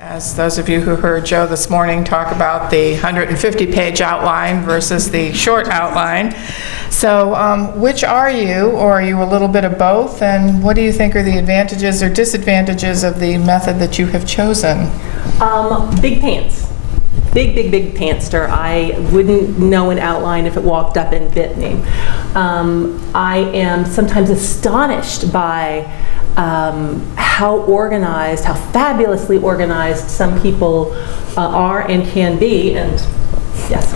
As those of you who heard Joe this morning talk about the 150-page outline versus the short outline. So which are you, or are you a little bit of both, and what do you think are the advantages or disadvantages of the method that you have chosen? Big pants. Big pantster. I wouldn't know an outline if it walked up and bit me. I am sometimes astonished by how organized, how fabulously organized some people are and can be, and yes,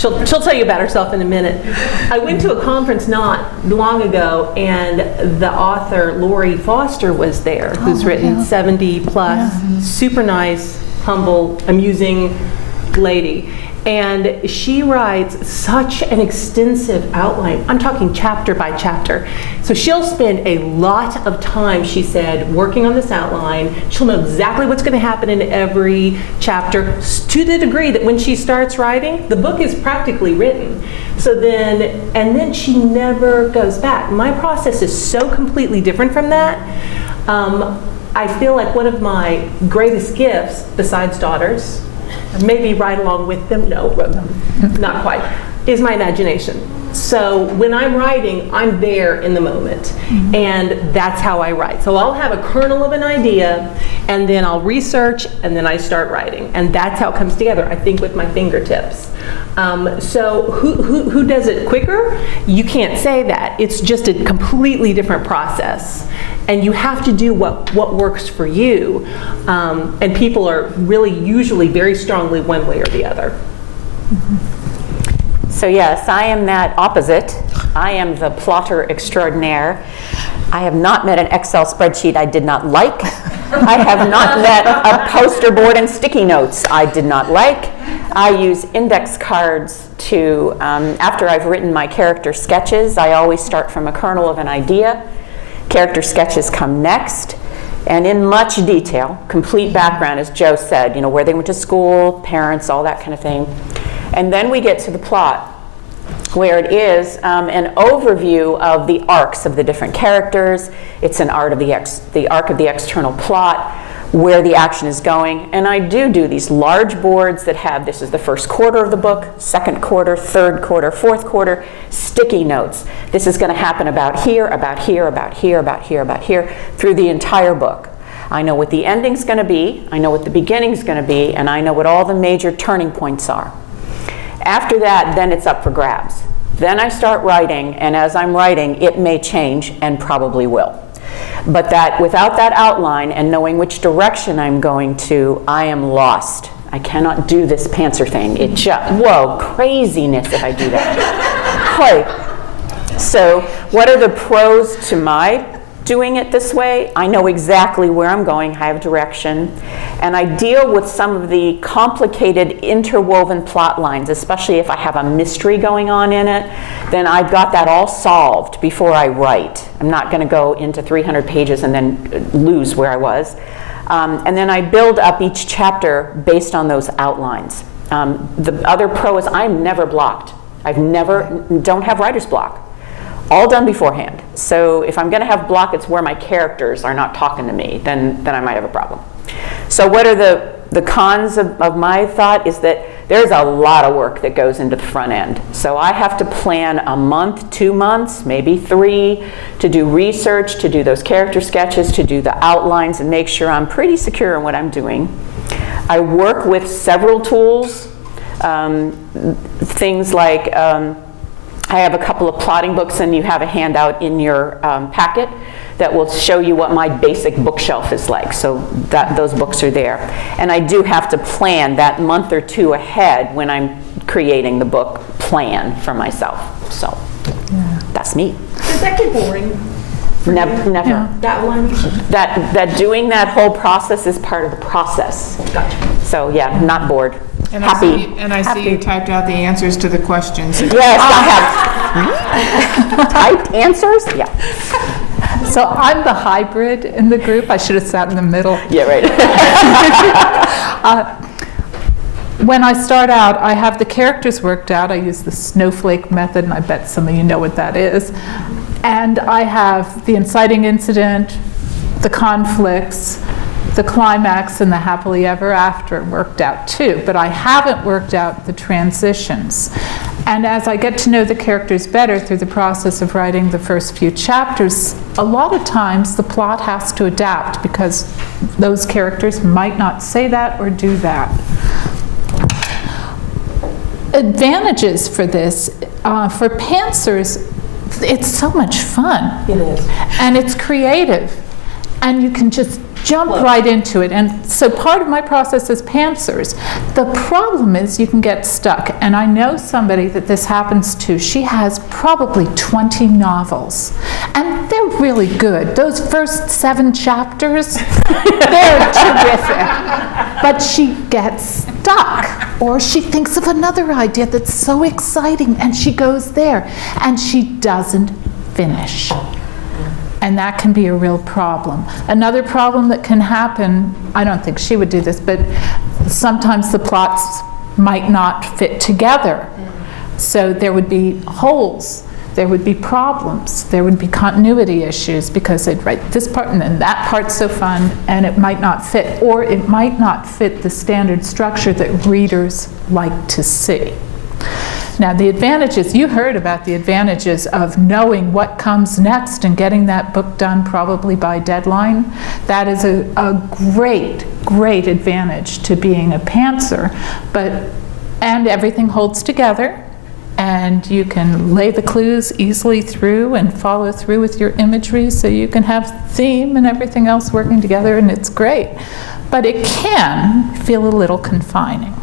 she'll tell you about herself in a minute. I went to a conference not long ago, and the author Lori Foster was there, who's written 70 plus, super nice, humble, amusing lady. And she writes such an extensive outline. I'm talking chapter by chapter. So she'll spend a lot of time, she said, working on this outline. She'll know exactly what's going to happen in every chapter, to the degree that when she starts writing, the book is practically written. So then she never goes back. My process is so completely different from that. I feel like one of my greatest gifts, besides daughters, maybe right along with them, no, not quite, is my imagination. So when I'm writing, I'm there in the moment, and that's how I write. So I'll have a kernel of an idea, and then I'll research, and then I start writing, and that's how it comes together, I think, with my fingertips. So who does it quicker? You can't say that. It's just a completely different process. And you have to do what works for you. And people are really usually very strongly one way or the other. So yes, I am that opposite. I am the plotter extraordinaire. I have not met an Excel spreadsheet I did not like. I have not met a poster board and sticky notes I did not like. I use index cards to, after I've written my character sketches, I always start from a kernel of an idea. Character sketches come next, and in much detail, complete background, as Joe said, where they went to school, parents, all that kind of thing. And then we get to the plot, where it is an overview of the arcs of the different characters. It's an arc of the external plot, where the action is going. And I do these large boards that have, this is the first quarter of the book, second quarter, third quarter, fourth quarter, sticky notes. This is going to happen about here, about here, about here, about here, about here, through the entire book. I know what the ending's going to be, I know what the beginning's going to be, and I know what all the major turning points are. After that, then it's up for grabs. Then I start writing, and as I'm writing, it may change, and probably will. But without that outline and knowing which direction I'm going to, I am lost. I cannot do this pantser thing. It just, whoa, craziness if I do that. Right. So what are the pros to my doing it this way? I know exactly where I'm going, I have direction, and I deal with some of the complicated interwoven plot lines, especially if I have a mystery going on in it. Then I've got that all solved before I write. I'm not going to go into 300 pages and then lose where I was. And then I build up each chapter based on those outlines. The other pro is I'm never blocked. Don't have writer's block. All done beforehand. So if I'm going to have block, it's where my characters are not talking to me. Then I might have a problem. So what are the cons of my thought is that there's a lot of work that goes into the front end. So I have to plan a month, 2 months, maybe 3, to do research, to do those character sketches, to do the outlines, and make sure I'm pretty secure in what I'm doing. I work with several tools, things like I have a couple of plotting books, and you have a handout in your packet that will show you what my basic bookshelf is like. So those books are there. And I do have to plan that month or 2 ahead when I'm creating the book plan for myself. So that's me. Does that get boring? Never. Yeah. That one? That doing that whole process is part of the process. Gotcha. So yeah, not bored. And Happy. I see you typed out the answers to the questions. Yes, I have typed answers. Yeah. So I'm the hybrid in the group. I should have sat in the middle. Yeah, right. When I start out, I have the characters worked out. I use the snowflake method, and I bet some of you know what that is. And I have the inciting incident, the conflicts, the climax and the happily ever after worked out too, but I haven't worked out the transitions. And as I get to know the characters better through the process of writing the first few chapters, a lot of times the plot has to adapt because those characters might not say that or do that. Advantages for this, for pantsers, it's so much fun. It is. And it's creative. And you can just jump right into it. And so part of my process is pantsers. The problem is you can get stuck. And I know somebody that this happens to. She has probably 20 novels. And they're really good. Those first 7 chapters, they're terrific. But she gets stuck. Or she thinks of another idea that's so exciting and she goes there. And she doesn't finish. And that can be a real problem. Another problem that can happen, I don't think she would do this, but sometimes the plots might not fit together. So there would be holes, there would be problems, there would be continuity issues because they'd write this part and then that part's so fun and it might not fit, or it might not fit the standard structure that readers like to see. Now the advantages, you heard about the advantages of knowing what comes next and getting that book done probably by deadline. That is a great, great advantage to being a pantser. And everything holds together and you can lay the clues easily through and follow through with your imagery so you can have theme and everything else working together, and it's great. But it can feel a little confining.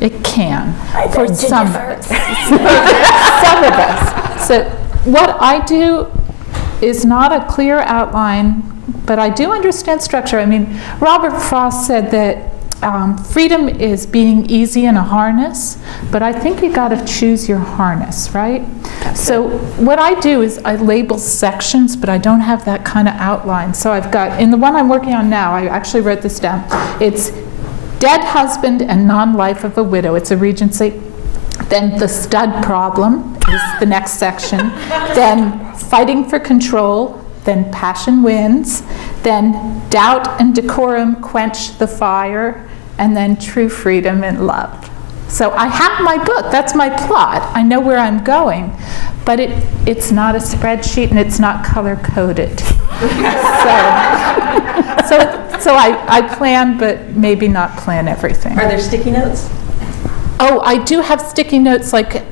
It can, for some of us. Some of us. So what I do is not a clear outline, but I do understand structure. I mean, Robert Frost said that freedom is being easy in a harness, but I think you got to choose your harness, right? So what I do is I label sections, but I don't have that kind of outline. So I've got, in the one I'm working on now, I actually wrote this down. It's dead husband and non-life of a widow. It's a Regency. Then the stud problem is the next section. Then fighting for control. Then passion wins. Then doubt and decorum quench the fire. And then true freedom and love. So I have my book. That's my plot. I know where I'm going. But it's not a spreadsheet and it's not color-coded. So I plan, but maybe not plan everything. Are there sticky notes? Oh, I do have sticky notes like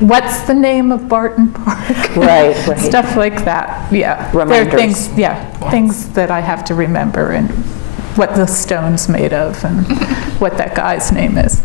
what's the name of Barton Park? Right. Stuff like that, yeah. Reminders. There are things, things that I have to remember, and what the stone's made of and what that guy's name is.